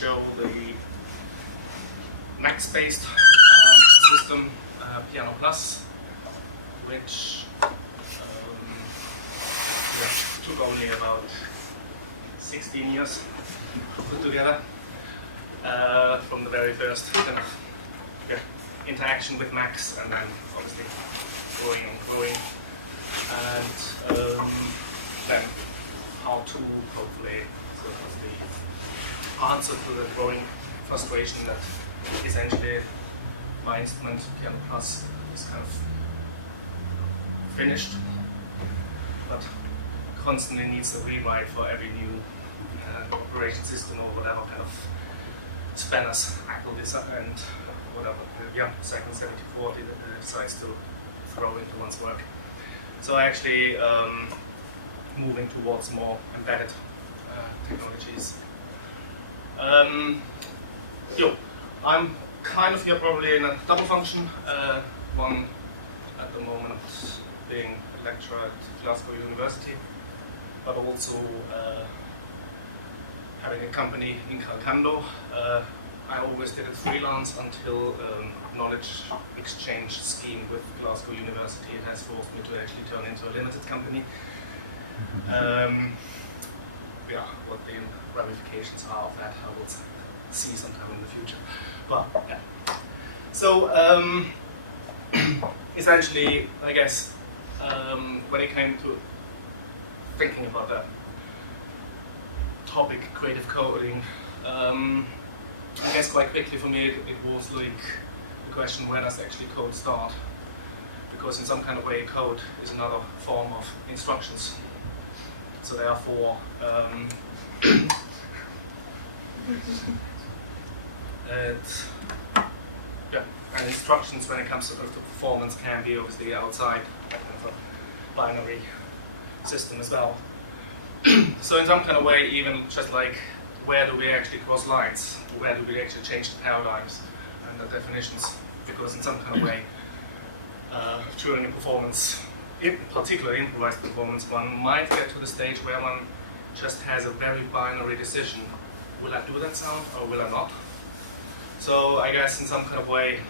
show the Max-based system, Piano Plus, which took only about 16 years to put together from the very first kind of interaction with Max, and then obviously growing and growing, and then how to hopefully sort of the answer to the growing frustration that essentially my instrument Piano Plus is kind of finished, but constantly needs a rewrite for every new operation system or whatever kind of spanners Apple and whatever second 74 decides to throw into one's work. So actually moving towards more embedded technologies. I'm kind of here probably in a double function. One at the moment being a lecturer at Glasgow University, but also having a company in Calcando. I always did it freelance until knowledge exchange scheme with Glasgow University. It has forced me to actually turn into a limited company. What the ramifications are of that, I will see sometime in the future. But yeah. So essentially, I guess when it came to thinking about that topic, creative coding, I guess quite quickly for me it was like the question, where does actually code start? Because in some kind of way code is another form of instructions. So therefore and instructions when it comes to performance can be obviously outside kind of a binary system as well. So in some kind of way, even just like where do we actually cross lines? Where do we actually change the paradigms and the definitions? Because in some kind of way, during a performance, in particular improvised performance, one might get to the stage where one just has a very binary decision. Will I do that sound or will I not? So I guess in some kind of way,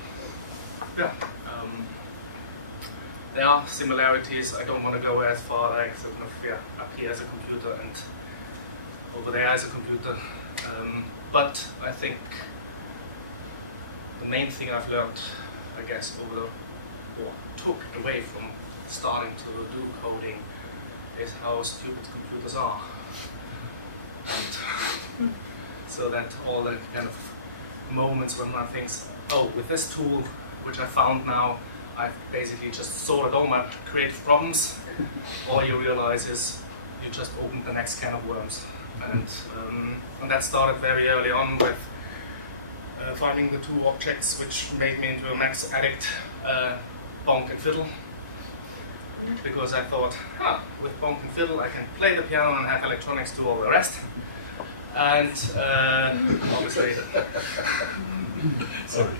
there are similarities. I don't want to go as far like sort of up here as a computer and over there as a computer. But I think the main thing I've learned, I guess, took away from starting to do coding is how stupid computers are. And so that all the kind of moments when one thinks, oh, with this tool, which I found now, I've basically just sorted all my creative problems, all you realize is you just opened the next can of worms. And that started very early on with finding the two objects which made me into a Max addict, bonk and fiddle. Because I thought, with bonk and fiddle I can play the piano and have electronics do all the rest. And obviously, sorry,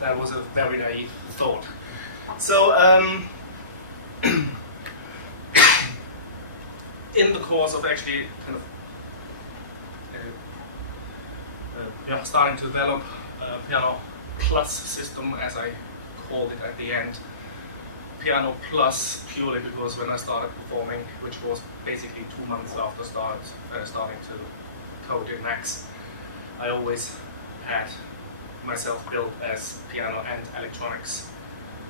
that was a very naive thought. So in the course of actually kind of starting to develop a Piano Plus system, as I called it at the end, Piano Plus purely because when I started performing, which was basically 2 months after starting to code in Max, I always had myself built as piano and electronics.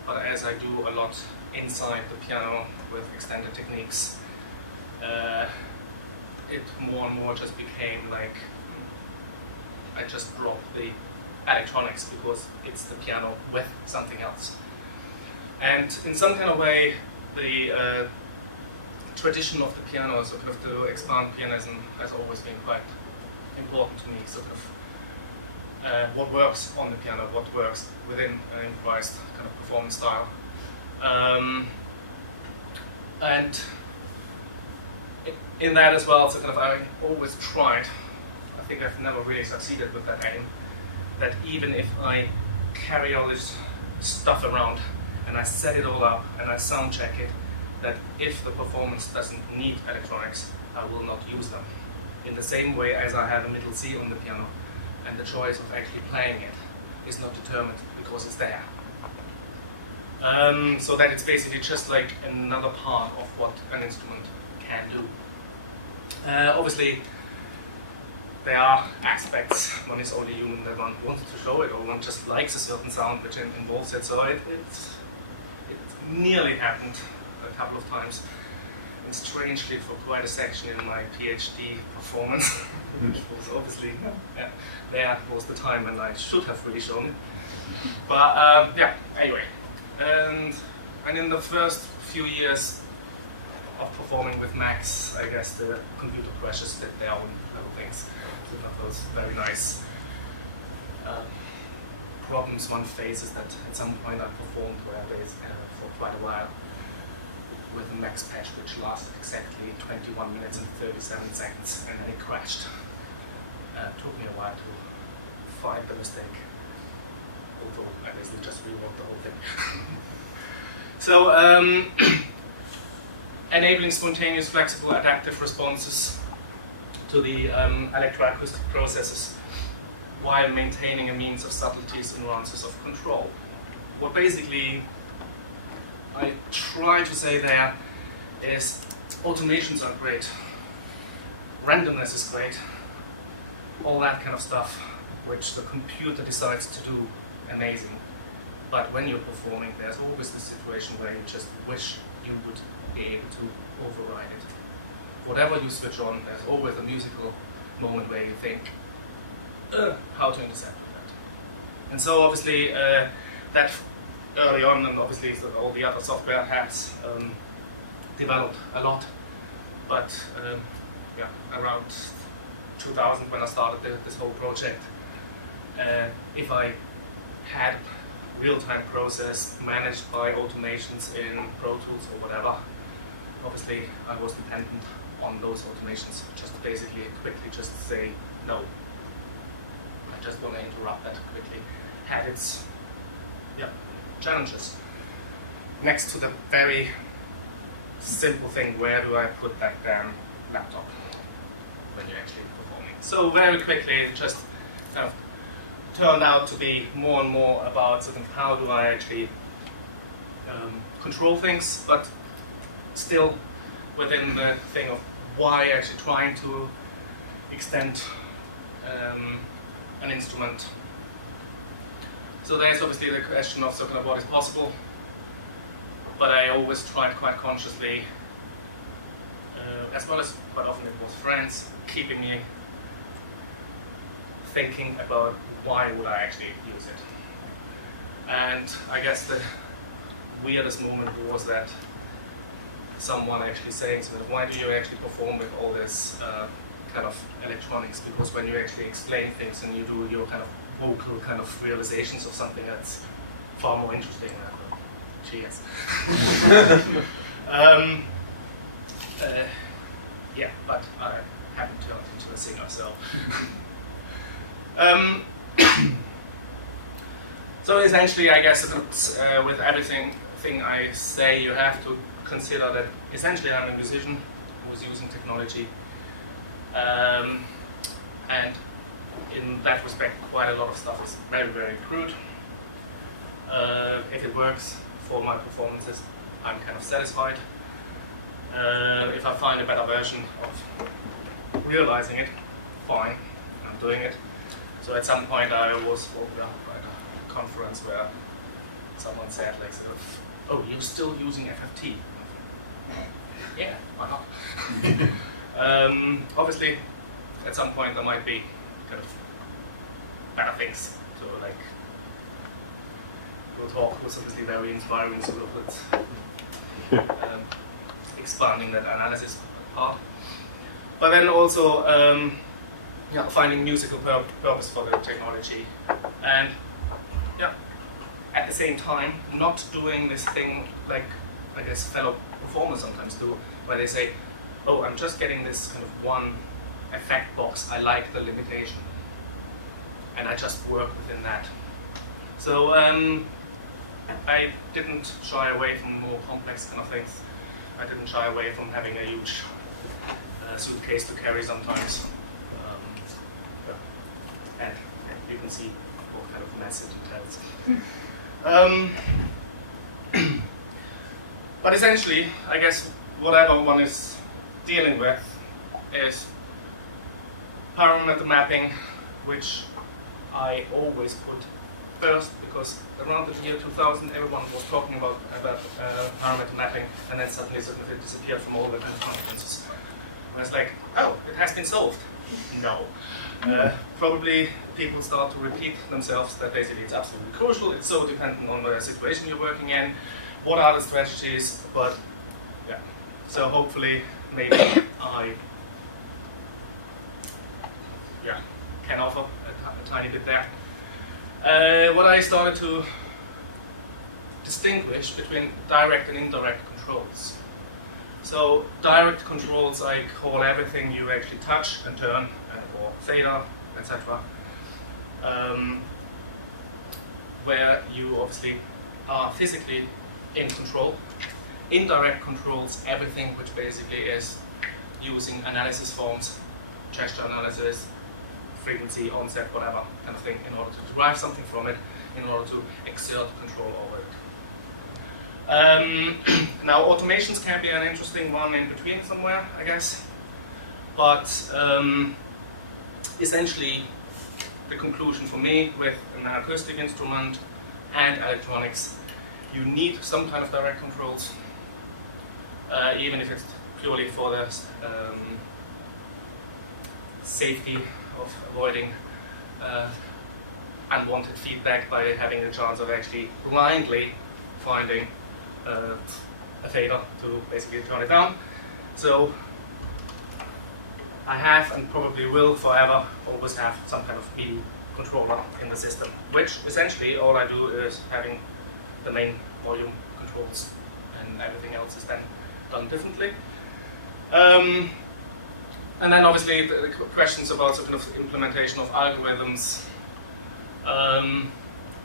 But as I do a lot inside the piano with extended techniques, it more and more just became like I just dropped the electronics because it's the piano with something else. And in some kind of way, the tradition of the piano, sort of to expand pianism, has always been quite important to me. Sort of what works on the piano, what works within an improvised kind of performance style, and in that as well. So kind of I always tried. I think I've never really succeeded with that aim. That even if I carry all this stuff around and I set it all up and I sound check it, that if the performance doesn't need electronics, I will not use them. in the same way as I have a middle C on the piano, and the choice of actually playing it is not determined because it's there. So that it's basically just like another part of what an instrument can do. Obviously, there are aspects, one is only human, that one wants to show it, or one just likes a certain sound which involves it. So it nearly happened a couple of times, and strangely for quite a section in my PhD performance, which was obviously, there was the time when I should have really shown it. But yeah, anyway. And in the first few years of performing with Max, I guess the computer crashes did their own little things. So that was very nice problems one faces that at some point I performed where for quite a while with a Max patch which lasted exactly 21 minutes and 37 seconds, and then it crashed. Took me a while to find the mistake, although I basically just reworked the whole thing. So, enabling spontaneous, flexible, adaptive responses to the electroacoustic processes while maintaining a means of subtleties and nuances of control. What basically I try to say there is automations are great, randomness is great, all that kind of stuff which the computer decides to do, amazing. But when you're performing, there's always the situation where you just wish you would be able to override it. Whatever you switch on, there's always a musical moment where you think, how to intercept that. And so obviously that early on, and obviously all the other software has developed a lot. But yeah, around 2000 when I started this whole project, if I had real-time process managed by automations in Pro Tools or whatever, obviously I was dependent on those automations just to basically quickly just say no. I just want to interrupt that quickly. Had its challenges. Next to the very simple thing, where do I put that damn laptop when you're actually performing? So very quickly it just kind of turned out to be more and more about sort of how do I actually control things, but still within the thing of why actually trying to extend an instrument. So there's obviously the question of sort of what is possible, but I always tried quite consciously, as well as quite often it was friends, keeping me thinking about why would I actually use it. And I guess the weirdest moment was that someone actually saying to me, why do you actually perform with all this kind of electronics? Because when you actually explain things and you do your kind of vocal kind of realizations of something, that's far more interesting than cheers. Yeah, but I haven't turned into a singer, so. So essentially, I guess with everything I say, you have to consider that essentially I'm a musician who's using technology, and in that respect, quite a lot of stuff is very, very crude. If it works for my performances, I'm kind of satisfied. If I find a better version of realizing it, fine, I'm doing it. So at some point I was at a conference where someone said like sort of, oh, you're still using FFT? Yeah, why not? Obviously, at some point there might be kind of better things to like. Your talk was obviously very inspiring, sort of with expanding that analysis part. But then also finding musical purpose for the technology, and at the same time not doing this thing like I guess fellow performers sometimes do, where they say, oh, I'm just getting this kind of one effect box, I like the limitation, and I just work within that. So I didn't shy away from more complex kind of things. I didn't shy away from having a huge suitcase to carry sometimes. can see what kind of mess it entails. But essentially, I guess whatever one is dealing with is parameter mapping, which I always put first, because around the year 2000 everyone was talking about parameter mapping, and then suddenly it disappeared from all the kind of conferences. And it's like, oh, it has been solved. No. Probably people start to repeat themselves that basically it's absolutely crucial, it's so dependent on the situation you're working in, what are the strategies, but yeah. So hopefully maybe I can offer a tiny bit there. What I started to distinguish between direct and indirect controls. So direct controls, I call everything you actually touch and turn, or theta, etc. Where you obviously are physically in control. Indirect controls, everything which basically is using analysis forms, gesture analysis, frequency, onset, whatever kind of thing, in order to derive something from it, in order to exert control over it. Now, automations can be an interesting one in between somewhere, I guess. But essentially, the conclusion for me with an acoustic instrument and electronics, you need some kind of direct controls, even if it's purely for the safety of avoiding unwanted feedback by having the chance of actually blindly finding a fader to basically turn it down. So I have and probably will forever always have some kind of MIDI controller in the system, which essentially all I do is having the main volume controls, and everything else is then done differently. And then obviously the questions about the kind of implementation of algorithms.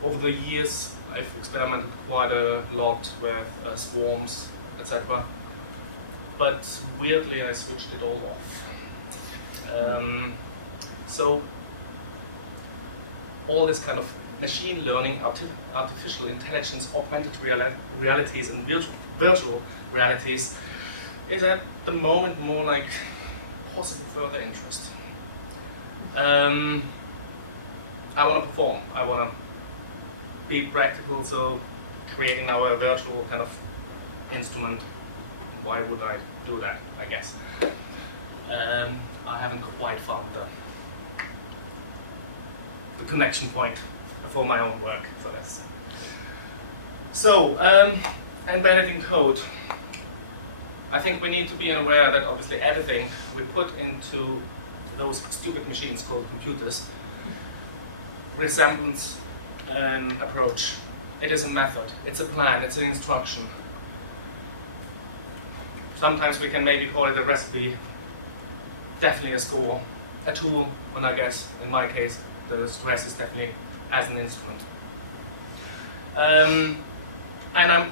Over the years I've experimented quite a lot with swarms, etc. But weirdly I switched it all off. So all this kind of machine learning, artificial intelligence, augmented realities and virtual realities is at the moment more like possible further interest. I want to perform, I want to be practical, so creating now a virtual kind of instrument, why would I do that, I guess. I haven't quite found the connection point for my own work for this. So, embedded in code. I think we need to be aware that obviously everything we put into those stupid machines called computers resembles an approach. It is a method, it's a plan, it's an instruction. Sometimes we can maybe call it a recipe, definitely a score, a tool, and I guess in my case the stress is definitely as an instrument. And I'm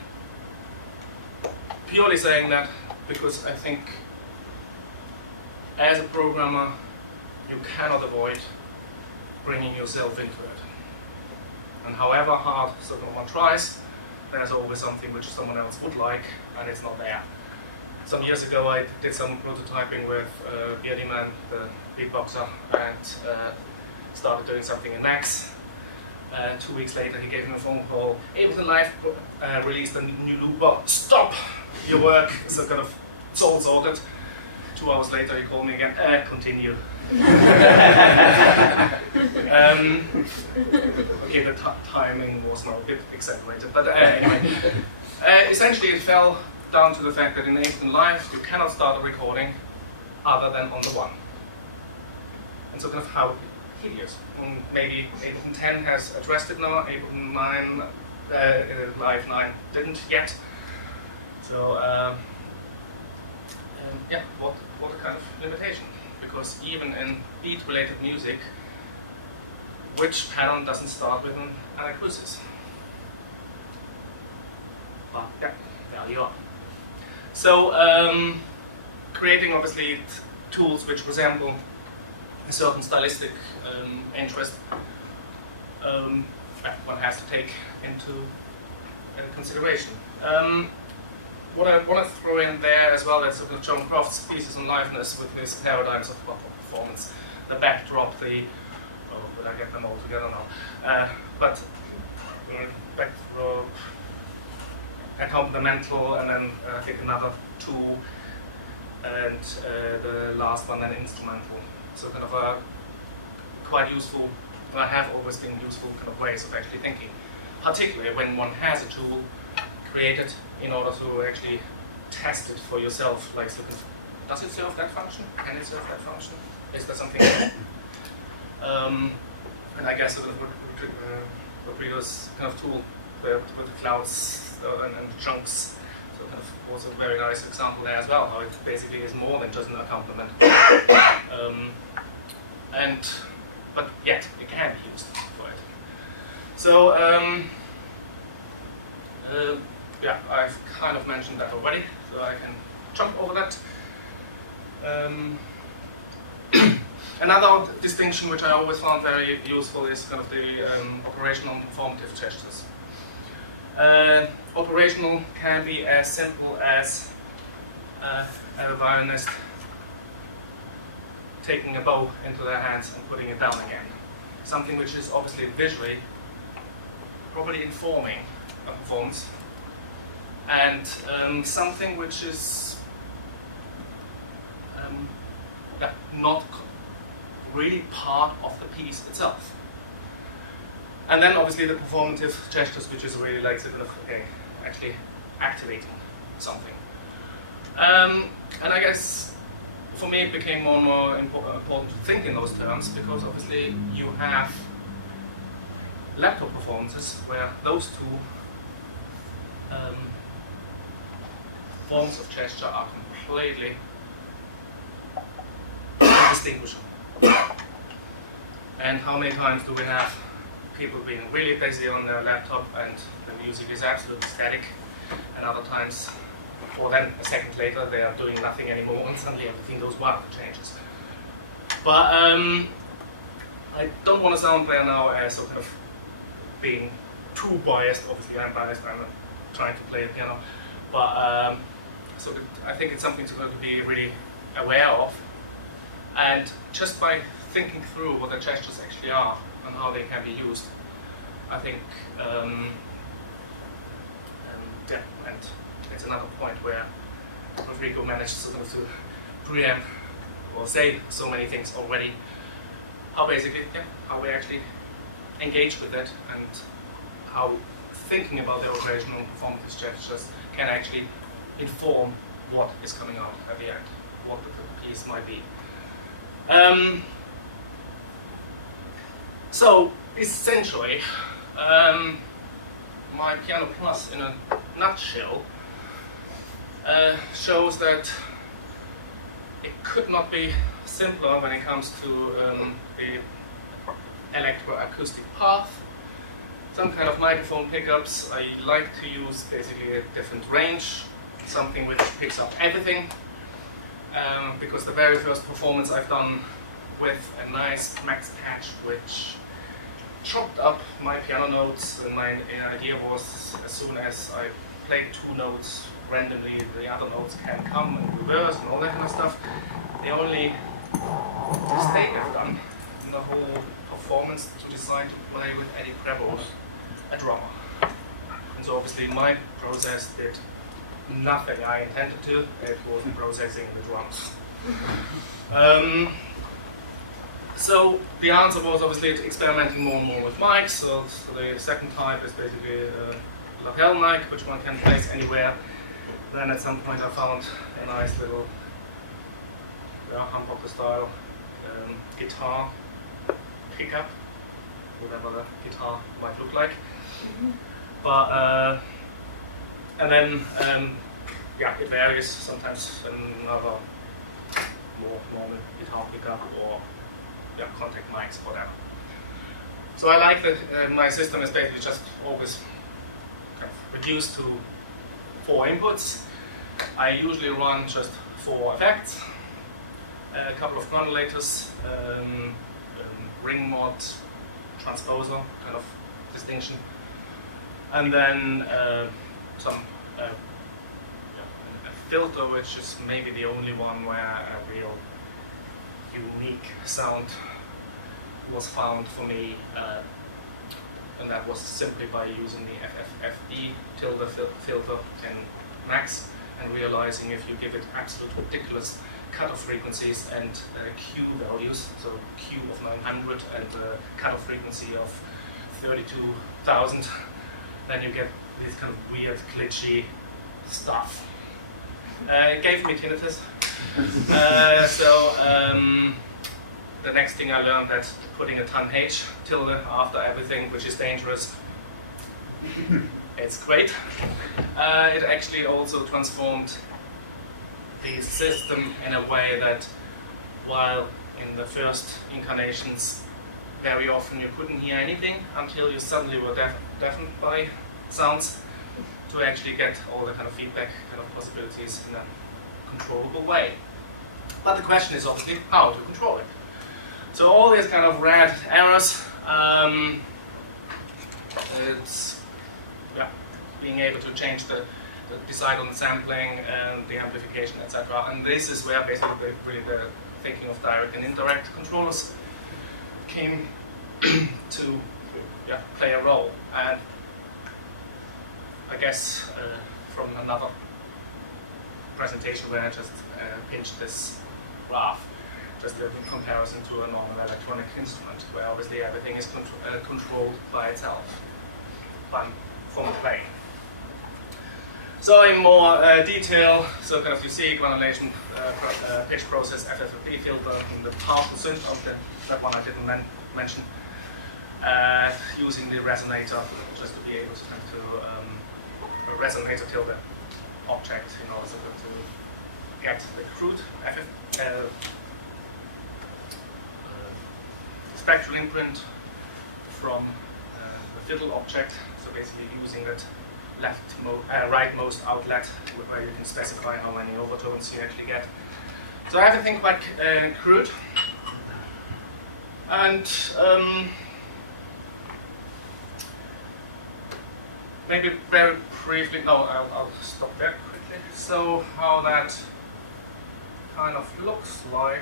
purely saying that because I think as a programmer you cannot avoid bringing yourself into it. And however hard someone tries, there's always something which someone else would like and it's not there. Some years ago I did some prototyping with Beardy Man, the beatboxer, and started doing something in Max. 2 weeks later he gave me a phone call. Ableton Live released a new looper. Stop your work. So kind of it's all sorted. 2 hours later he called me again. Continue. Okay, the timing was now a bit exaggerated, but anyway. Essentially it fell down to the fact that in Ableton Live you cannot start a recording other than on the one. And so kind of how hideous. Maybe Ableton 10 has addressed it now, Ableton 9, Live 9 didn't yet. So yeah, what a kind of limitation. Because even in beat-related music, which pattern doesn't start with an anacrusis? Well, yeah, there you are. So creating obviously tools which resemble a certain stylistic interest one has to take into consideration. What I want to throw in there as well is John Croft's thesis on liveness with his paradigms of performance, the backdrop, the but I get them all together now. But backdrop, accompanimental, and then I think another two, and the last one then instrumental. So kind of a quite useful, and I have always been useful kind of ways of actually thinking, particularly when one has a tool created in order to actually test it for yourself. Like, so does it serve that function? Can it serve that function? Is there something there? And I guess Rodrigo's kind of tool with the clouds and chunks, so kind of was a very nice example there as well, how it basically is more than just an accompaniment. But yet, it can be used for it. So, yeah, I've kind of mentioned that already, so I can jump over that. Another distinction which I always found very useful is kind of the operational and performative gestures. Operational can be as simple as a violinist taking a bow into their hands and putting it down again. Something which is obviously visually probably informing a performance, and something which is not really part of the piece itself. And then obviously the performative gestures, which is really like sort of, okay, actually activating something. And I guess for me it became more and more important to think in those terms, because obviously you have laptop performances where those two forms of gesture are completely indistinguishable. And how many times do we have people being really busy on their laptop and the music is absolutely static, and other times, or then a second later, they are doing nothing anymore and suddenly everything goes wild and changes. But I don't want to sound there now as sort of being too biased. Obviously I'm biased, I'm trying to play the piano. But so I think it's something to be really aware of. And just by thinking through what the gestures actually are and how they can be used, I think, yeah, and it's another point where Rodrigo managed sort of to preempt or say so many things already. How basically, yeah, how we actually engage with it, and how thinking about the operational performance gestures can actually inform what is coming out at the end, what the piece might be. So essentially, my Piano Plus in a nutshell shows that it could not be simpler when it comes to the electroacoustic path. Some kind of microphone pickups. I like to use basically a different range, something which picks up everything. Because the very first performance I've done with a nice max patch which chopped up my piano notes, and my idea was as soon as I played two notes randomly, the other notes can come in reverse and all that kind of stuff. The only mistake I've done in the whole performance to decide to play with Prévost, a drummer. And so obviously my process did nothing I intended to. It was processing the drums. So the answer was obviously experimenting more and more with mics. So the second type is basically a lapel mic, which one can place anywhere. Then at some point I found a nice little humbucker style guitar pickup, whatever the guitar might look like. But and then yeah, it varies. Sometimes another more normal guitar pickup, or yeah, contact mics, whatever. So I like that my system is basically just always kind of reduced to 4 inputs. I usually run just 4 effects, a couple of modulators, ring mod, transposer kind of distinction. And then some a filter, which is maybe the only one where a real unique sound was found for me, and that was simply by using the FFFE tilde filter in max, and realizing if you give it absolute ridiculous cutoff frequencies and Q values, so Q of 900 and cutoff frequency of 32,000, then you get this kind of weird, glitchy stuff. It gave me tinnitus. The next thing I learned that putting a ton H tilde after everything, which is dangerous, it's great. It actually also transformed the system in a way that, while in the first incarnations very often you couldn't hear anything until you suddenly were deafened by sounds, to actually get all the kind of feedback kind of possibilities in a controllable way. But the question is obviously how to control it. So all these kind of red arrows, it's being able to change decide on the sampling and the amplification, etc. And this is where basically really the thinking of direct and indirect controllers came to play a role. And I guess from another presentation where I just pitched this graph, just in comparison to a normal electronic instrument, where obviously everything is controlled by itself, from the plane. So in more detail, so kind of you see granulation, pitch process, FFFE filter, and the partial synth of that one I didn't mention, using the resonator just to be able to kind of a resonator tilde object in order to get the crude spectral imprint from the fiddle object. So basically using that rightmost outlet where you can specify how many overtones you actually get. So everything quite crude. And maybe very briefly, no, I'll stop there quickly. So how that kind of looks like.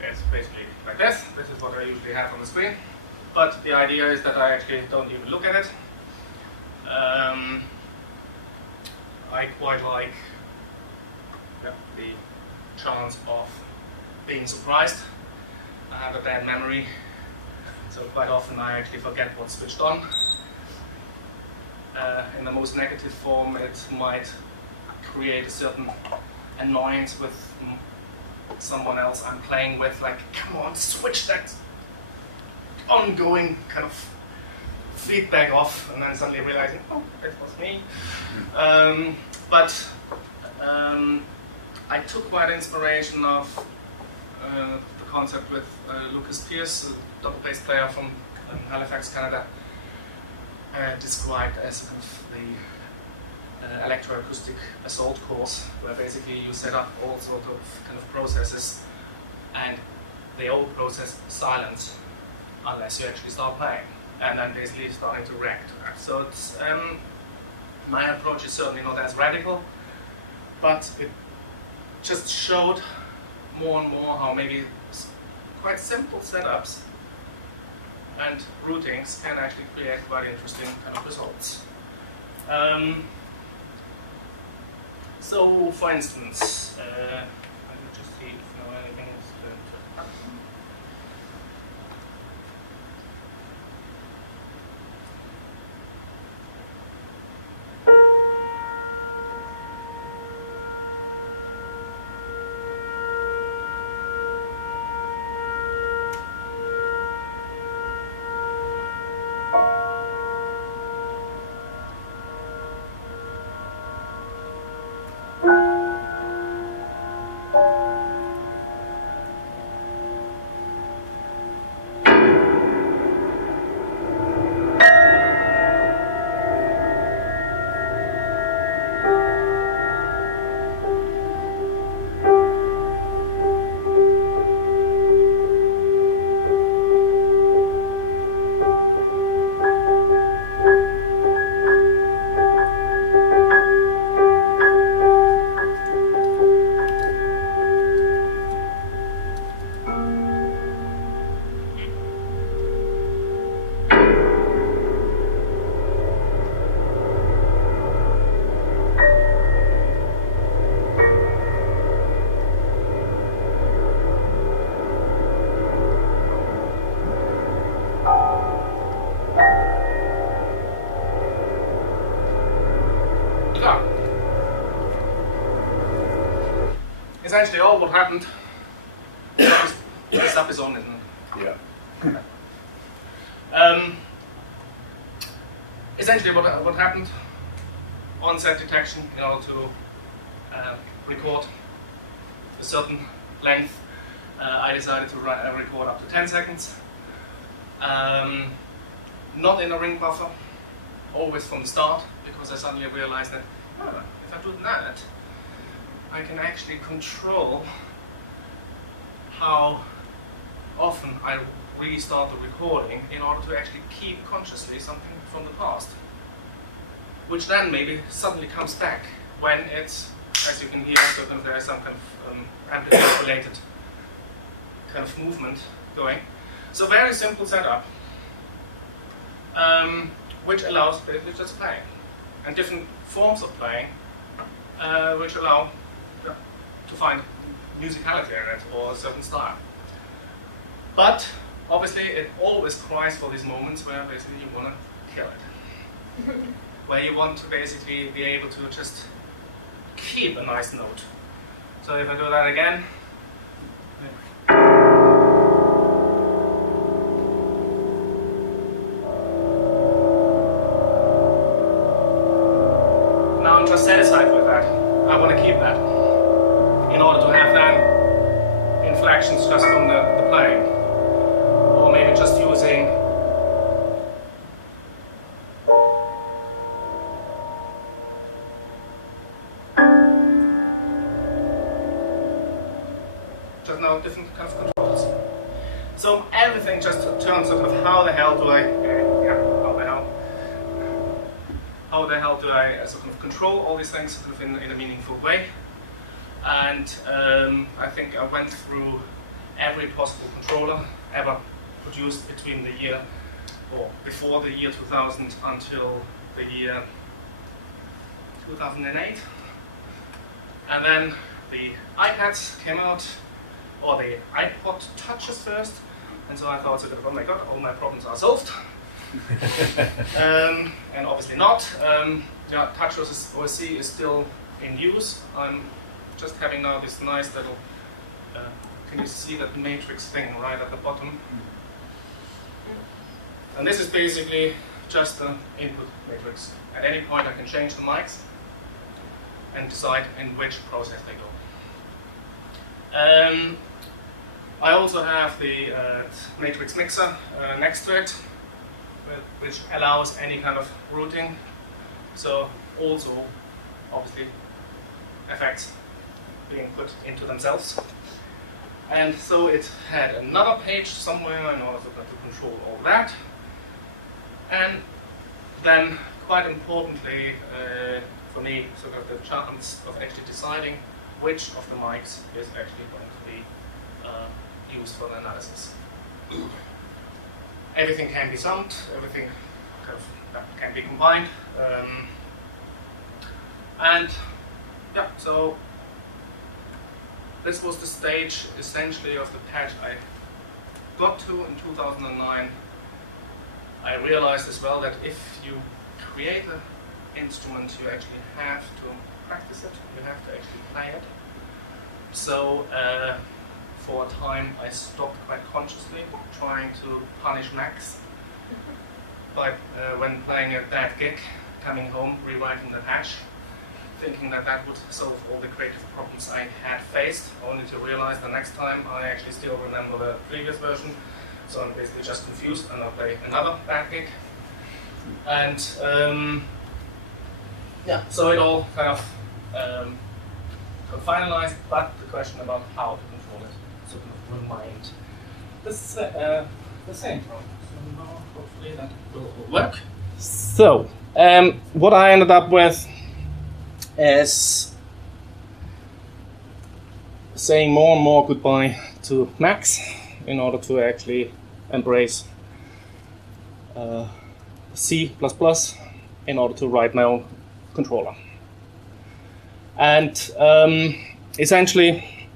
It's basically like this. This is what I usually have on the screen. But the idea is that I actually don't even look at it. I quite like the chance of being surprised. I have a bad memory, so quite often I actually forget what's switched on. In the most negative form, it might create a certain annoyance with someone else I'm playing with, like, come on, switch that ongoing kind of feedback off, and then suddenly realizing, oh, that was me. But I took quite inspiration of the concept with Lucas Pierce, a double bass player from Halifax, Canada, described as kind of the electroacoustic assault course, where basically you set up all sorts of kind of processes, and they all process silence unless you actually start playing, and then basically starting to react to that. So it's, my approach is certainly not as radical, but it just showed more and more how maybe quite simple setups and routings can actually create quite interesting kind of results. So, for instance, I will just see if anything is going to happen. essentially all what happened. The sub is on, isn't it? Yeah. Essentially what happened on set detection in order to record a certain length, I decided to record up to 10 seconds. Not in a ring buffer, always from the start, because I suddenly realized that if I do that, I can actually control how often I restart the recording in order to actually keep consciously something from the past, which then maybe suddenly comes back when it's, as you can hear, so there is some kind of amplitude related kind of movement going. So very simple setup, which allows basically just playing, and different forms of playing, which allow to find musicality in it or a certain style. But obviously it always cries for these moments where basically you want to kill it. Where you want to basically be able to just keep a nice note. So if I do that again, now I'm just satisfied with that. I want to keep that in order to have then inflections just from the playing, or maybe just using just now different kind of controls. So everything just turns sort of how the hell do I sort of control all these things sort of in a meaningful way. And I think I went through every possible controller ever produced between the year, or before the year 2000 until the year 2008. And then the iPads came out, or the iPod touches first, and so I thought, sort of, oh my god, all my problems are solved. And obviously not. Touch OSC is still in use. I'm just having now this nice little, can you see that matrix thing right at the bottom? And this is basically just the input matrix. At any point I can change the mics and decide in which process they go. I also have the matrix mixer next to it, which allows any kind of routing. So also, obviously, effects being put into themselves. And so it had another page somewhere in order to control all that. And then, quite importantly, for me, sort of the chance of actually deciding which of the mics is actually going to be used for the analysis. Everything can be summed, everything kind of can be combined. And yeah, so this was the stage essentially of the patch I got to in 2009. I realized as well that if you create an instrument, you actually have to practice it, you have to actually play it. So for a time I stopped quite consciously trying to punish Max by when playing a bad gig, coming home, rewriting the hash, thinking that that would solve all the creative problems I had faced, only to realize the next time I actually still remember the previous version. So I'm basically just confused and I'll play another bad gig. And yeah, so it all kind of got finalized, but the question about how to control it sort of remained the same problem. So now hopefully that will work. So what I ended up with is saying more and more goodbye to Max in order to actually embrace C++ in order to write my own controller. And essentially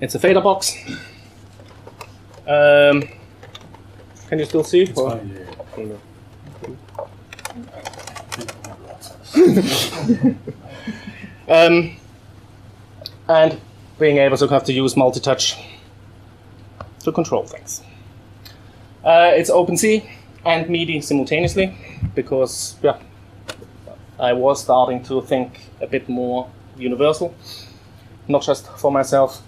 it's a fader box. Can you still see? It's fine, yeah. And being able to have to use multi-touch to control things. It's OpenC and MIDI simultaneously, because yeah, I was starting to think a bit more universal, not just for myself.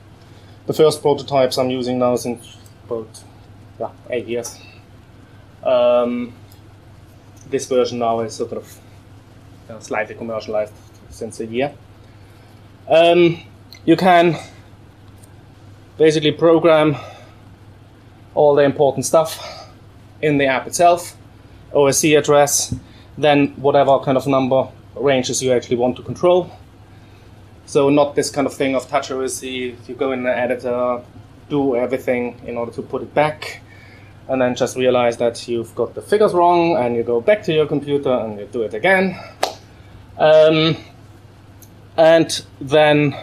The first prototypes I'm using now since about 8 years. This version now is sort of slightly commercialized since a year. You can basically program all the important stuff in the app itself, OSC address, then whatever kind of number ranges you actually want to control. So not this kind of thing of touch OSC, you go in the editor, do everything in order to put it back, and then just realize that you've got the figures wrong, and you go back to your computer and you do it again. And then,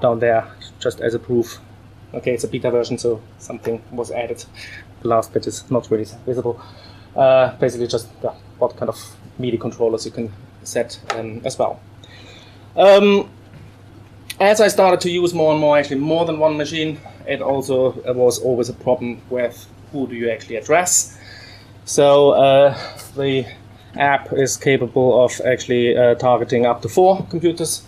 down there, just as a proof. Okay, it's a beta version, so something was added. The last bit is not really visible. Basically just what kind of MIDI controllers you can set as well. As I started to use more and more, actually more than one machine, it also was always a problem with who do you actually address. So the app is capable of actually targeting up to 4 computers.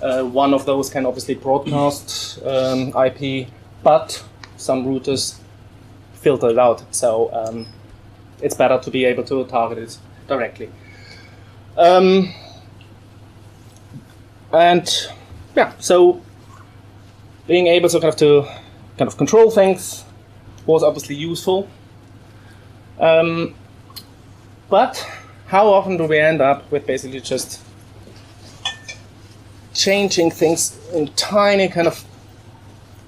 One of those can obviously broadcast IP, but some routers filter it out. So it's better to be able to target it directly. And yeah, so being able to kind of control things was obviously useful. But how often do we end up with basically just changing things in tiny kind of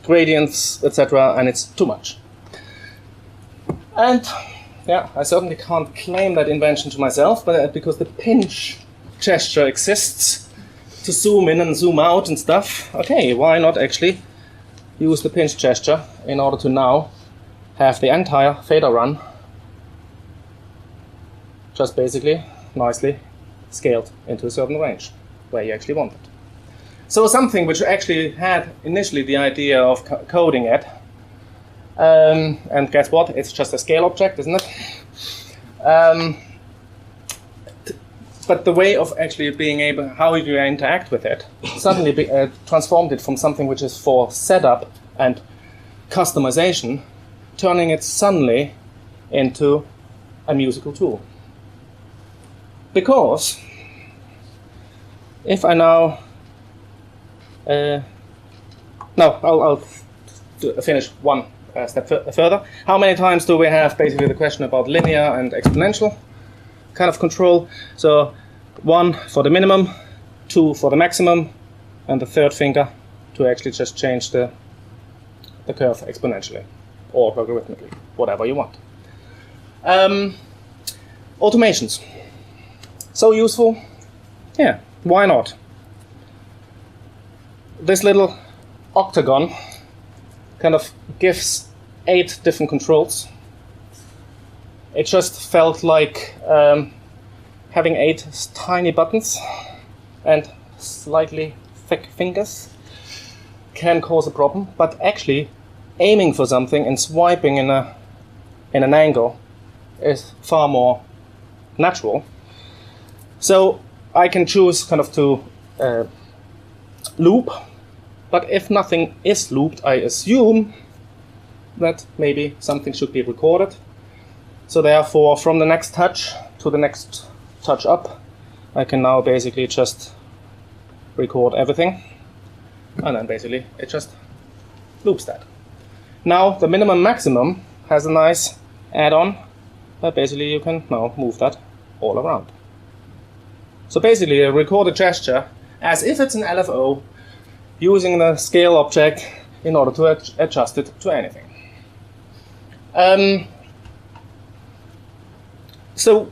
gradients, etc., and it's too much? And yeah, I certainly can't claim that invention to myself, but because the pinch gesture exists to zoom in and zoom out and stuff, okay, why not actually use the pinch gesture in order to now have the entire fader run just basically nicely scaled into a certain range where you actually want it. So something which actually had initially the idea of coding it, and guess what? It's just a scale object, isn't it? But the way of actually being able, how you interact with it, suddenly transformed it from something which is for setup and customization, turning it suddenly into a musical tool. Because if I now, I'll finish one step further. How many times do we have basically the question about linear and exponential kind of control? So 1 for the minimum, 2 for the maximum, and the third finger to actually just change the curve exponentially or logarithmically, whatever you want. Automations. So useful? Yeah, why not? This little octagon kind of gives 8 different controls. It just felt like having 8 tiny buttons and slightly thick fingers can cause a problem, but actually aiming for something and swiping in an angle is far more natural. So I can choose kind of to loop, but if nothing is looped, I assume that maybe something should be recorded. So therefore, from the next touch to the next touch up, I can now basically just record everything, and then basically it just loops that. Now the minimum maximum has a nice add-on that basically you can now move that all around. So basically a recorded gesture as if it's an LFO, using the scale object in order to adjust it to anything. So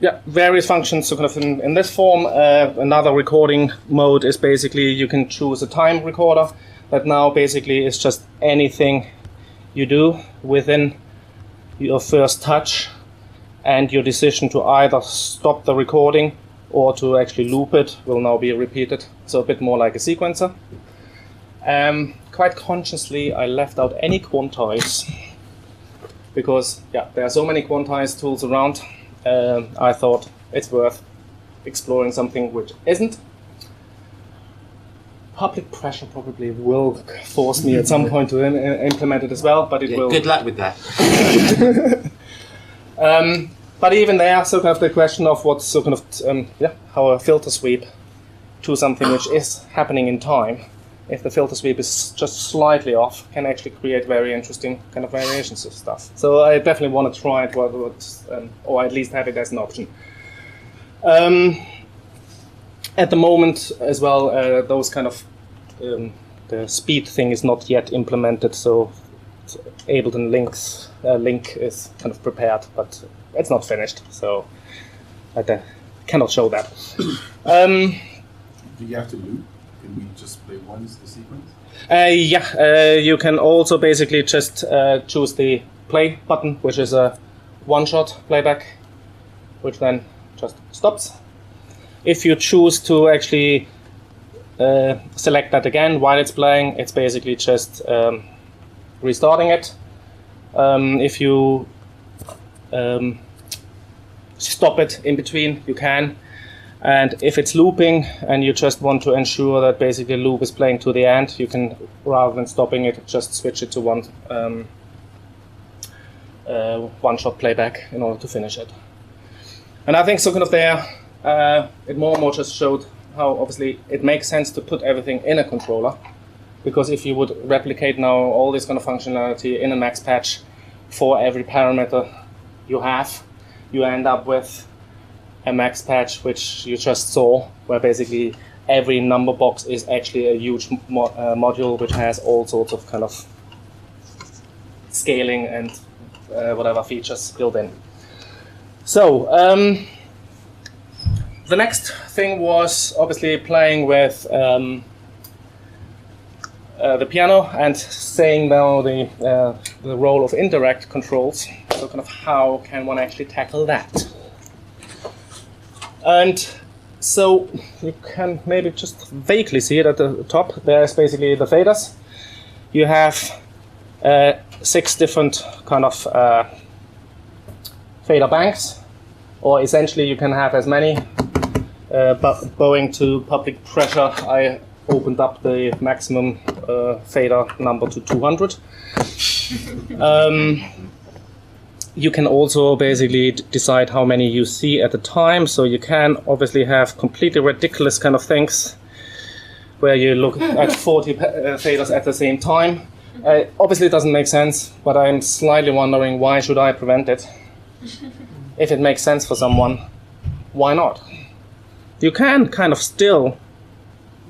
yeah, various functions. So kind of in this form, another recording mode is basically you can choose a time recorder that now basically is just anything you do within your first touch and your decision to either stop the recording or to actually loop it will now be repeated. So a bit more like a sequencer. Quite consciously, I left out any quantize because there are so many quantize tools around. I thought it's worth exploring something which isn't. Public pressure probably will force me at some point to implement it as well, but it will. Good luck with that. But even there, so kind of the question of what's so kind of how a filter sweep to something which is happening in time, if the filter sweep is just slightly off, can actually create very interesting kind of variations of stuff. So I definitely want to try it, or at least have it as an option. At the moment as well, those kind of the speed thing is not yet implemented, so Ableton link is kind of prepared, but it's not finished, so I cannot show that. Do you have to loop? Can we just play once the sequence? You can also basically just choose the play button, which is a one-shot playback, which then just stops. If you choose to actually select that again while it's playing, it's basically just restarting it. If you stop it in between, you can. And if it's looping and you just want to ensure that basically the loop is playing to the end, you can, rather than stopping it, just switch it to one-shot playback in order to finish it. And I think so kind of there, it more and more just showed how obviously it makes sense to put everything in a controller, because if you would replicate now all this kind of functionality in a max patch for every parameter you have, you end up with a max patch which you just saw, where basically every number box is actually a huge module which has all sorts of kind of scaling and whatever features built in. So the next thing was obviously playing with the piano and saying now the role of indirect controls. So kind of how can one actually tackle that? And so you can maybe just vaguely see it at the top. There's basically the faders. You have 6 different kind of fader banks, or essentially you can have as many. But going to public pressure, I opened up the maximum fader number to 200. You can also basically decide how many you see at a time, so you can obviously have completely ridiculous kind of things where you look at 40 faders at the same time. Obviously it doesn't make sense, but I'm slightly wondering, why should I prevent it? If it makes sense for someone, why not? You can kind of still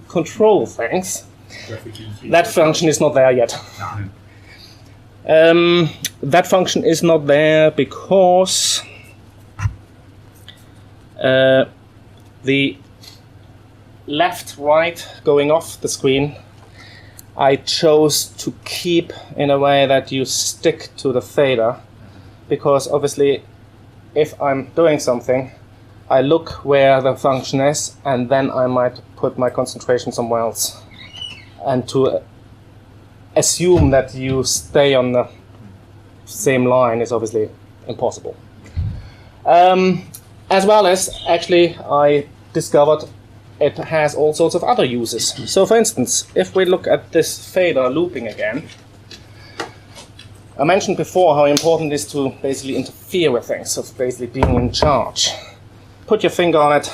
control things. That function is not there yet. That function is not there because the left-right going off the screen, I chose to keep in a way that you stick to the fader, because obviously if I'm doing something, I look where the function is and then I might put my concentration somewhere else. And to assume that you stay on the same line is obviously impossible. As well as, actually, I discovered it has all sorts of other uses. So for instance, if we look at this fader looping again, I mentioned before how important it is to basically interfere with things, so basically being in charge. Put your finger on it,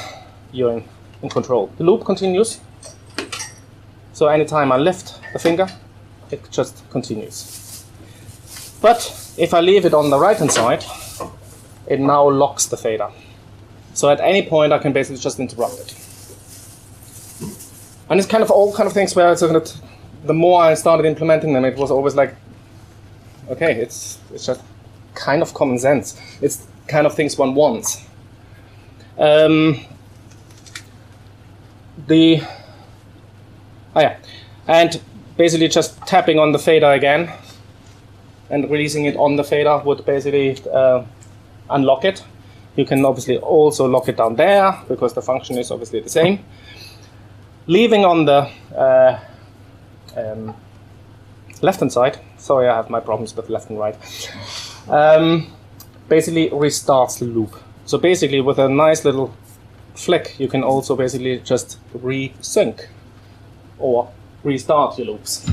you're in control. The loop continues, so anytime I lift the finger, it just continues. But if I leave it on the right hand side, it now locks the fader. So at any point I can basically just interrupt it. And it's kind of all kind of things where it's the more I started implementing them, it was always like, okay, it's just kind of common sense. It's kind of things one wants. And basically just tapping on the fader again and releasing it on the fader would basically unlock it. You can obviously also lock it down there because the function is obviously the same. Leaving on the left-hand side, sorry, I have my problems with left and right, basically restarts the loop. So basically with a nice little flick, you can also basically just resync or restart your loops.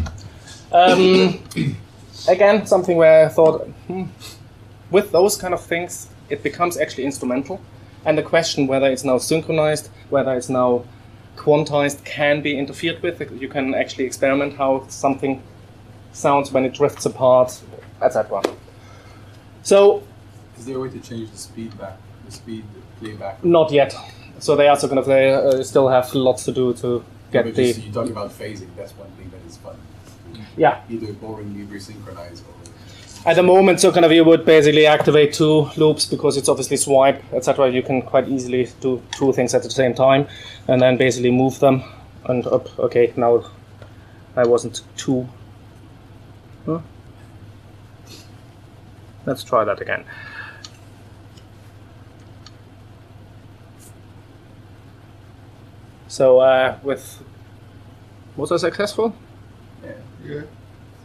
Again, something where I thought, with those kind of things, it becomes actually instrumental. And the question whether it's now synchronized, whether it's now quantized, can be interfered with. You can actually experiment how something sounds when it drifts apart, etc. So, is there a way to change the speed playback? Not yet. So they also kind of they still have lots to do to get but the. You talk about phasing. That's one thing that is fun. Yeah. Either boringly resynchronize or. At the moment, so kind of you would basically activate 2 loops because it's obviously swipe, etc. You can quite easily do 2 things at the same time, and then basically move them and up. Okay, now I wasn't too. Huh? Let's try that again. So was I successful? Yeah. Yeah.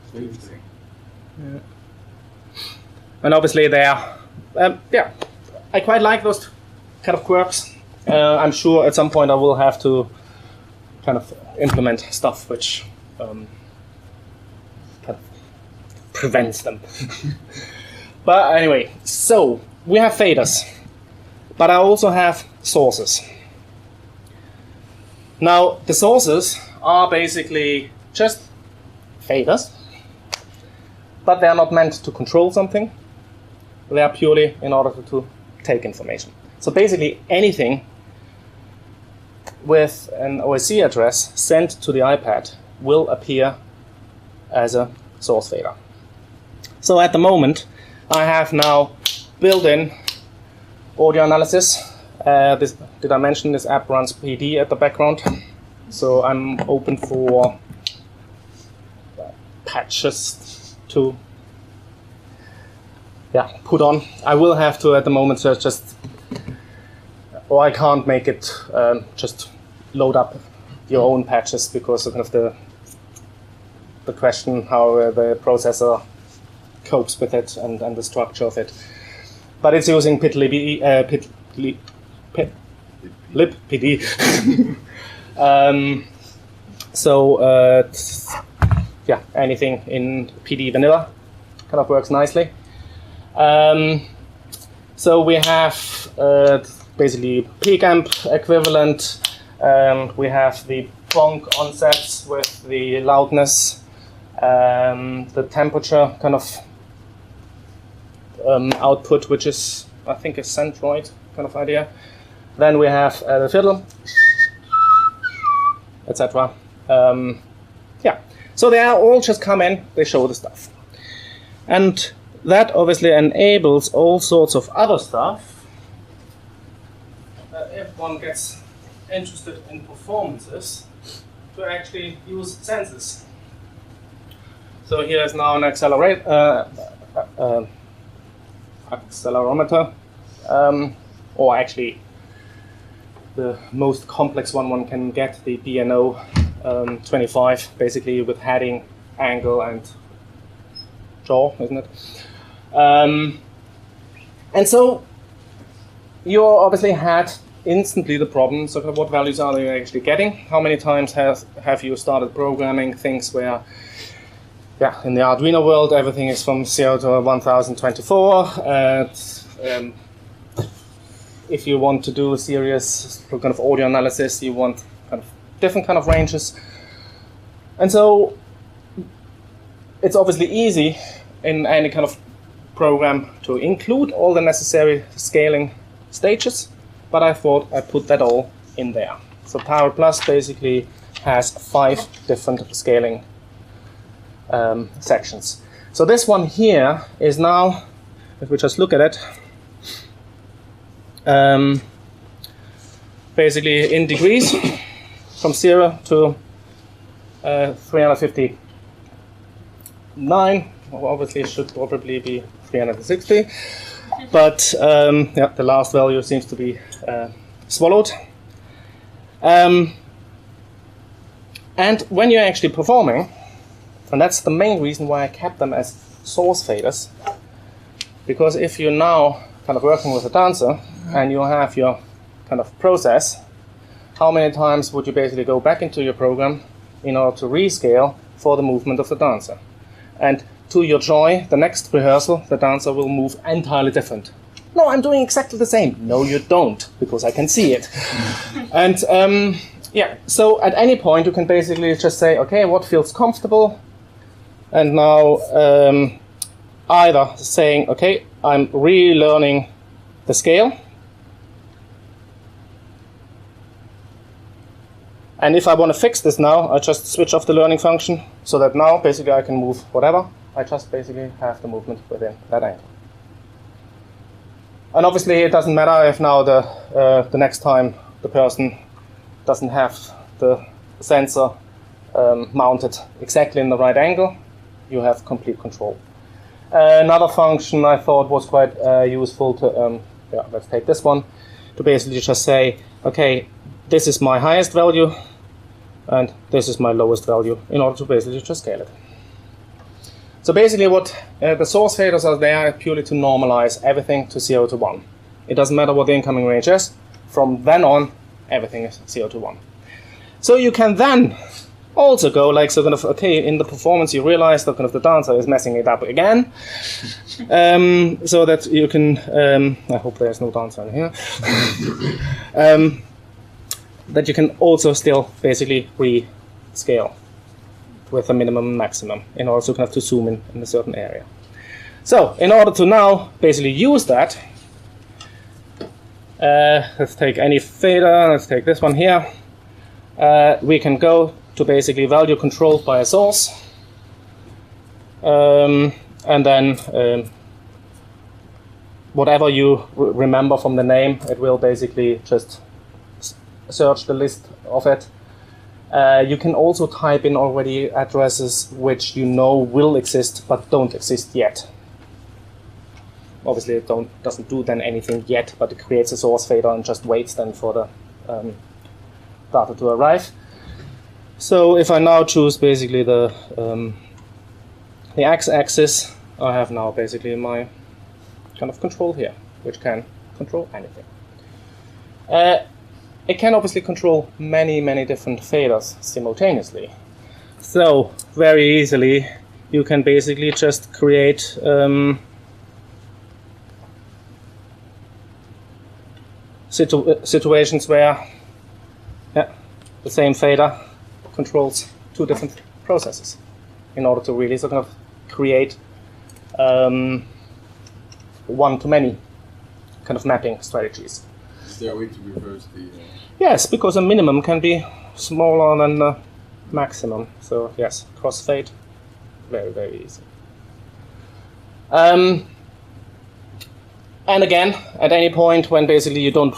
It's interesting. Yeah. And obviously there, yeah, I quite like those kind of quirks. I'm sure at some point I will have to kind of implement stuff which kind of prevents them. But anyway, so we have faders, but I also have sources. Now the sources are basically just faders, but they are not meant to control something. They are purely in order to take information. So basically anything with an OSC address sent to the iPad will appear as a source fader. So at the moment, I have now built-in audio analysis. Did I mention this app runs PD at the background? So I'm open for patches to put on. I will have to at the moment just, or I can't make it just load up your own patches because of the question how the processor copes with it and the structure of it. But it's using pitlib PD. So anything in PD vanilla kind of works nicely. So we have basically peak amp equivalent. We have the bonk onsets with the loudness, the temperature kind of output, which is I think a centroid kind of idea. Then we have the fiddle, etc. So they are all just come in, they show the stuff. And that obviously enables all sorts of other stuff. If one gets interested in performances, to actually use sensors. So here is now an accelerometer, or actually the most complex one can get, the B&O 25, basically with heading, angle, and jaw, isn't it? And so you obviously had instantly the problem, so what values are you actually getting? How many times have you started programming things where, in the Arduino world, everything is from 0 to 1024. If you want to do a serious kind of audio analysis, you want kind of different kind of ranges. And so it's obviously easy in any kind of program to include all the necessary scaling stages, but I thought I'd put that all in there. So Parat Plus basically has 5 different scaling sections. So this one here is now, if we just look at it, basically in degrees from 0 to 359. Well, obviously it should probably be 360. but yeah, the last value seems to be swallowed. And when you're actually performing, and that's the main reason why I kept them as source faders, because if you're now kind of working with a dancer and you have your kind of process, how many times would you basically go back into your program in order to rescale for the movement of the dancer? And to your joy, the next rehearsal, the dancer will move entirely different. No, I'm doing exactly the same. No, you don't, because I can see it. And yeah, so at any point you can basically just say, okay, what feels comfortable? And now either saying, okay, I'm relearning the scale. And if I want to fix this now, I just switch off the learning function so that now basically I can move whatever. I just basically have the movement within that angle. And obviously it doesn't matter if now the next time the person doesn't have the sensor mounted exactly in the right angle, you have complete control. Another function I thought was quite useful to, yeah, let's take this one, to basically just say, okay, this is my highest value and this is my lowest value, in order to basically just scale it. So basically what the source faders are there purely to normalize everything to 0 to 1. It doesn't matter what the incoming range is. From then on, everything is 0 to 1. So you can then also go like, so kind of, okay, in the performance you realize that kind of the dancer is messing it up again. So that you can, I hope there's no dancer in here. That you can also still basically rescale with a minimum and maximum in order to kind of to zoom in a certain area. So in order to now basically use that, let's take any fader, let's take this one here. We can go to basically value controlled by a source, and then whatever you remember from the name, it will basically just search the list of it. You can also type in already addresses which you know will exist but don't exist yet. Obviously it doesn't do then anything yet, but it creates a source fader and just waits then for the data to arrive. So if I now choose basically the x-axis, I have now basically my kind of control here, which can control anything. It can obviously control many, many different faders simultaneously. So very easily you can basically just create situations where the same fader controls two different processes in order to really sort of create one-to-many kind of mapping strategies. Is there a way to reverse the... Yes, because a minimum can be smaller than the maximum. So yes, crossfade, very, very easy. And again, at any point when basically you don't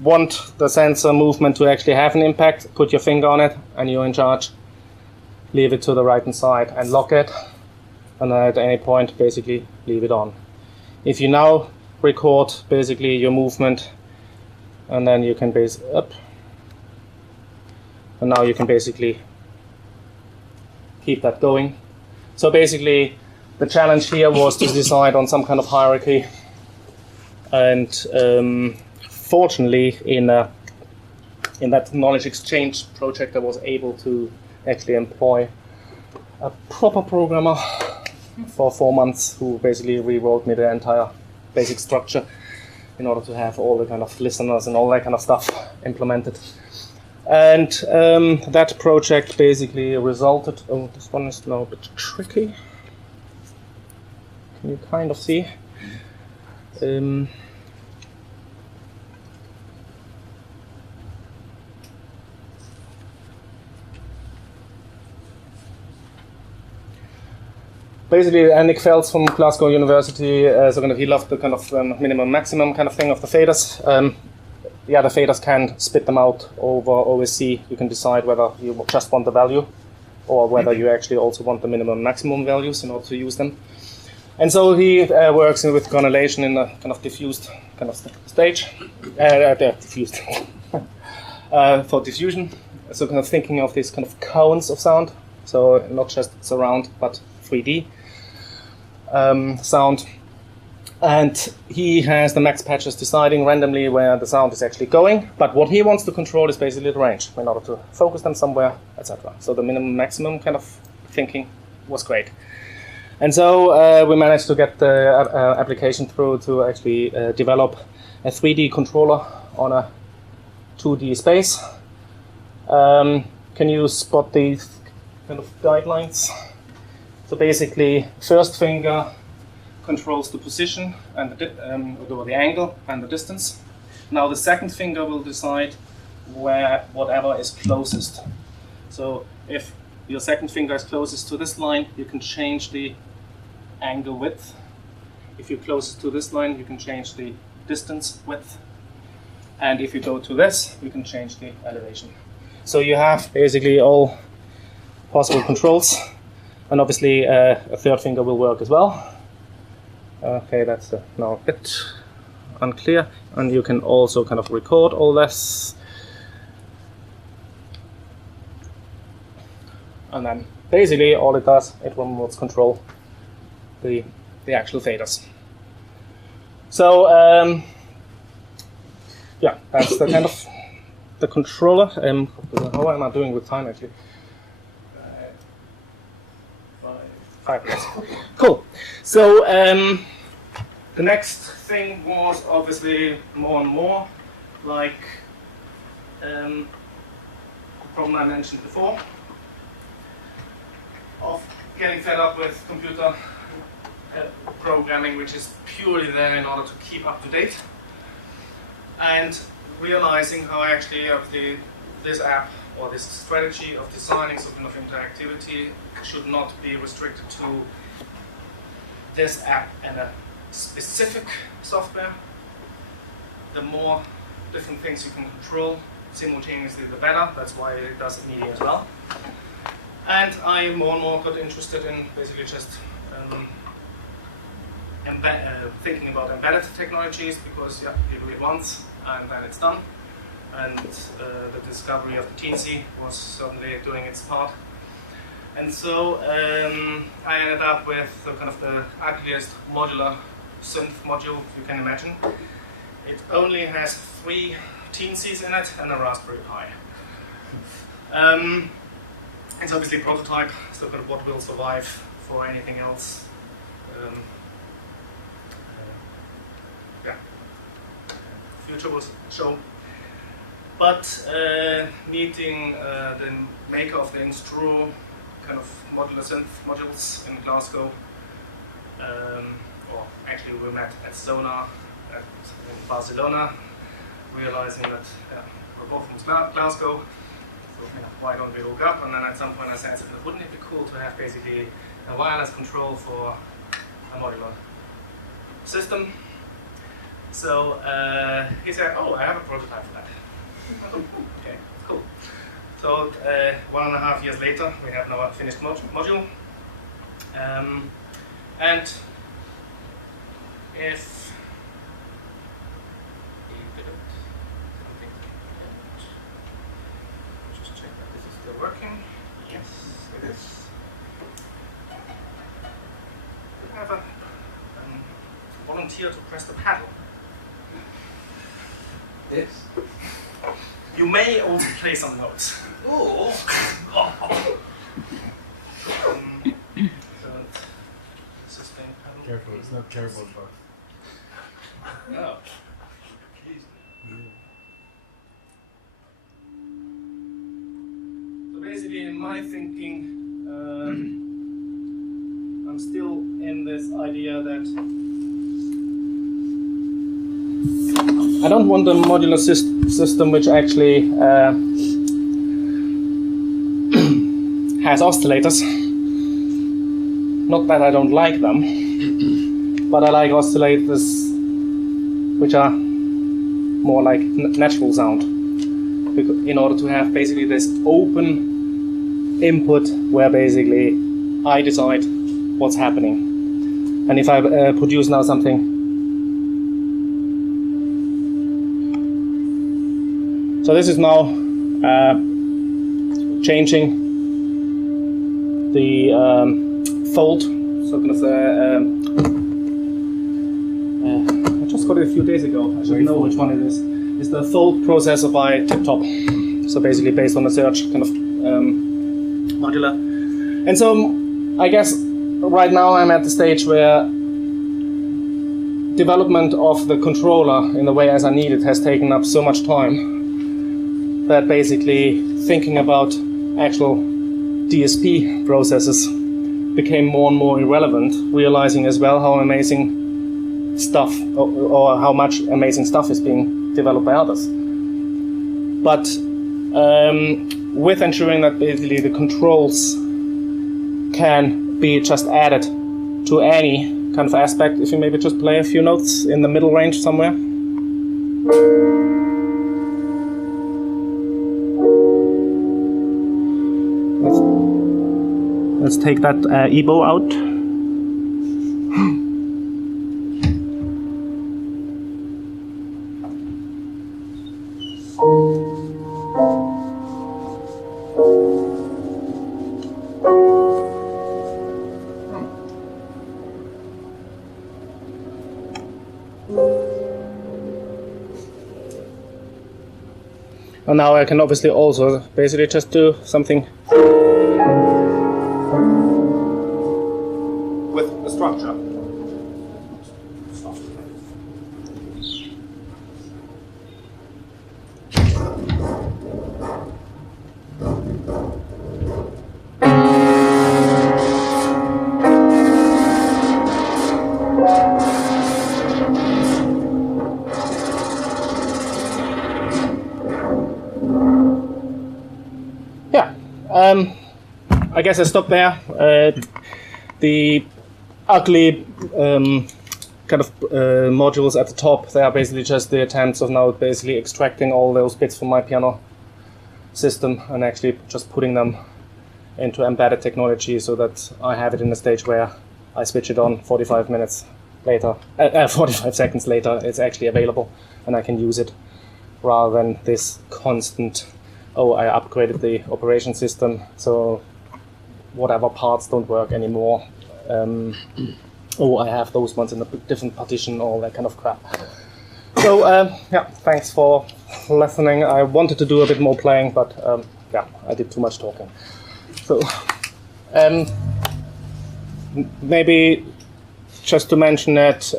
want the sensor movement to actually have an impact, put your finger on it and you're in charge. Leave it to the right hand side and lock it. And then at any point basically leave it on. If you now record basically your movement, and then you can base up, and now you can basically keep that going. So basically the challenge here was to decide on some kind of hierarchy, and fortunately in that knowledge exchange project I was able to actually employ a proper programmer for 4 months who basically rewrote me the entire basic structure in order to have all the kind of listeners and all that kind of stuff implemented. And that project basically resulted, oh, this one is now a bit tricky. Can you kind of see? Basically, Nick Feltz from Glasgow University, he loved the kind of minimum maximum kind of thing of the faders. The other faders can spit them out over OSC. You can decide whether you just want the value or whether you actually also want the minimum maximum values in order to use them. And so he works with granulation in a kind of diffused kind of stage, diffused for diffusion. So kind of thinking of these kind of cones of sound. So not just surround, but 3D sound. And he has the max patches deciding randomly where the sound is actually going. But what he wants to control is basically the range in order to focus them somewhere, etc. So the minimum maximum kind of thinking was great. And so we managed to get the application through to actually develop a 3D controller on a 2D space. Can you spot these kind of guidelines? So basically, first finger controls the position and the angle and the distance. Now the second finger will decide where whatever is closest. So if your second finger is closest to this line, you can change the angle width. If you're closest to this line, you can change the distance width. And if you go to this, you can change the elevation. So you have basically all possible controls. And obviously a third finger will work as well. Okay, that's now a bit unclear. And you can also kind of record all this. And then basically all it does, it remote control the actual faders. So yeah, that's the kind of the controller. How am I doing with time actually? 5 minutes. Cool. So the next thing was obviously more and more like the problem I mentioned before of getting fed up with computer programming, which is purely there in order to keep up to date, and realizing how actually this app or this strategy of designing something of interactivity should not be restricted to this app and a specific software. The more different things you can control simultaneously, the better. That's why it does MIDI as well. And I more and more got interested in basically just thinking about embedded technologies, because yeah, you do it once and then it's done. And the discovery of the teensy was certainly doing its part. And so I ended up with kind of the ugliest modular synth module you can imagine. It only has 3 teensies in it and a Raspberry Pi. It's obviously a prototype, so kind of what will survive for anything else. Yeah, future will show. But meeting the maker of the Instru kind of modular synth modules in Glasgow, or actually we met at Sonar in Barcelona, realizing that we're both from Glasgow, so why don't we hook up? And then at some point I said, wouldn't it be cool to have basically a wireless control for a modular system? So he said, oh, I have a prototype for that. Okay, cool. So 1.5 years later, we have now a finished module. And if just check that this is still working. Yes, it is. I have a volunteer to press the paddle. Yes. You may also play some notes. Oh. So sustain pedal. Careful, it's not careful, but No. So basically, in my thinking, I'm still in this idea that I don't want a modular system which actually has oscillators. Not that I don't like them, but I like oscillators which are more like natural sound, in order to have basically this open input where basically I decide what's happening. And if I produce now something, so this is now changing the fold. So kind of I just got it a few days ago. I should know which one it is. It's the fold processor by TipTop. So basically based on the search kind of modular. And so I guess right now I'm at the stage where development of the controller in the way as I need it has taken up so much time that basically thinking about actual DSP processes became more and more irrelevant, realizing as well how amazing stuff or how much amazing stuff is being developed by others. But with ensuring that basically the controls can be just added to any kind of aspect, if you maybe just play a few notes in the middle range somewhere. Let's take that EBO out. And now I can obviously also basically just do something with the structure. I guess I stop there. The ugly kind of modules at the top, they are basically just the attempts of now basically extracting all those bits from my piano system and actually just putting them into embedded technology so that I have it in a stage where I switch it on 45 minutes later, 45 seconds later, it's actually available and I can use it rather than this constant, oh, I upgraded the operation system, so whatever parts don't work anymore. Oh, I have those ones in a different partition, all that kind of crap. So, yeah, thanks for listening. I wanted to do a bit more playing, but yeah, I did too much talking. So, maybe just to mention that,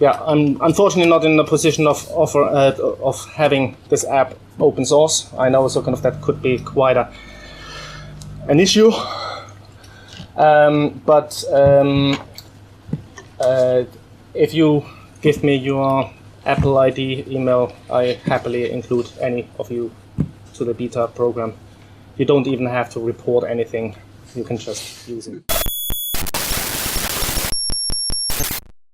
yeah, I'm unfortunately not in a position of having this app open source. I know, so kind of that could be quite an issue. But if you give me your Apple ID email, I happily include any of you to the beta program. You don't even have to report anything. You can just use it.